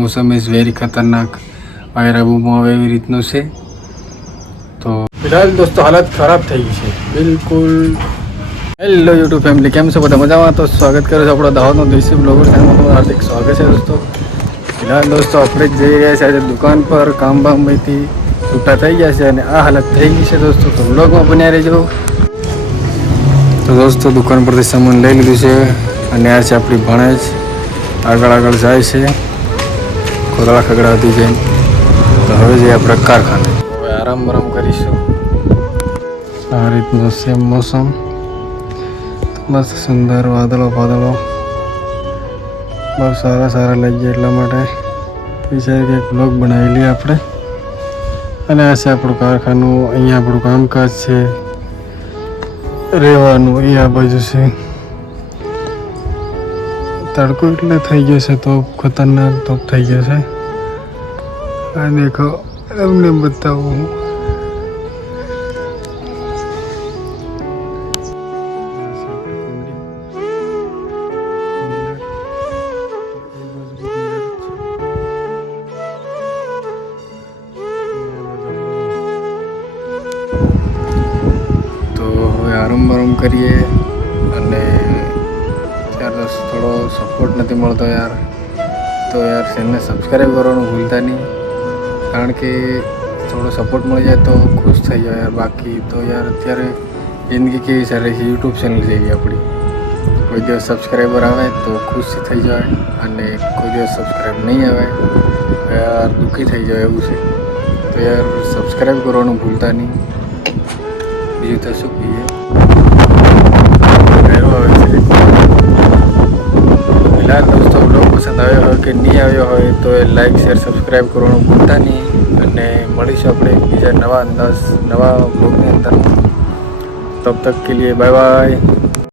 મોસમ is very ખતરનાક. વાયરા બૂમો આવે એવી રીતનું છે. તો ફિલહાલ દોસ્તો હાલત ખરાબ થઈ ગઈ છે. બિલકુલ. હેલો યુટ્યુબ ફેમિલી કેમ છો બધા? મજામાં? તો સ્વાગત કરો છો આપણો દાહોદનો દેશી બ્લોગર ચેનલમાં તમારું હાર્દિક સ્વાગત છે દોસ્તો. ફિલહાલ દોસ્તો આપણે જ જઈ રહ્યા છે આજે દુકાન પર. કામ બામથી છૂટા થઈ ગયા છે અને આ હાલત થઈ ગઈ છે દોસ્તો. તો બ્લોગમાં બન્યા રહેજો. તો દોસ્તો દુકાન પરથી સામાન લઈ લીધું છે અને આ છે આપણી ભણેજ. આગળ આગળ જાય છે. ખોદળા ખગડા હતી જઈને તો હવે જઈએ આપણે કારખાને. હવે આરામ બરામ કરીશું. આ રીતનું સેમ મોસમ. મસ્ત સુંદર વાદળો વાદળો. બહુ સારા સારા લાગીએ એટલા માટે. વિચારી એક બ્લોગ બનાવી લઈએ આપણે. અને આ છે આપણું કારખાનું. અહીંયા આપણું કામકાજ છે. રહેવાનું, એ આ બાજુ છે. તડકો એટલે થઈ ગયો છે તો ખતરનાક તો થઈ ગયો છે આ દેખો એમને બતાવું તો હવે બારામ કરીએ. અને ત્યાર થોડો સપોર્ટ નથી મળતો યાર. તો યાર ચેનલને સબસ્ક્રાઈબ કરવાનું ભૂલતા નહીં. કારણ કે થોડો સપોર્ટ મળી જાય તો ખુશ થઈ જાય યાર બાકી. તો યાર અત્યારે જિંદગી કેવી સારી છે? યુટ્યુબ ચેનલ જેવી આપણી. કોઈ દિવસ સબસ્ક્રાઈબર આવે તો ખુશ થઈ જાય અને કોઈ દિવસ સબસ્ક્રાઈબ નહીં આવે યાર દુઃખી થઈ જાય એવું છે. તો યાર સબસ્ક્રાઈબ કરવાનું ભૂલતા નહીં. બીજું તો શું કહીએ? પસંદ આવ્યો હોય કે નહીં આવ્યો હોય તો એ લાઇક શેર સબસ્ક્રાઈબ કરવાનું ભૂલતા નહીં. અને મળીશું આપણે બીજા નવા અંદાજ, નવા બ્લોગની અંદર. તબ તક કે લીએ બાય બાય.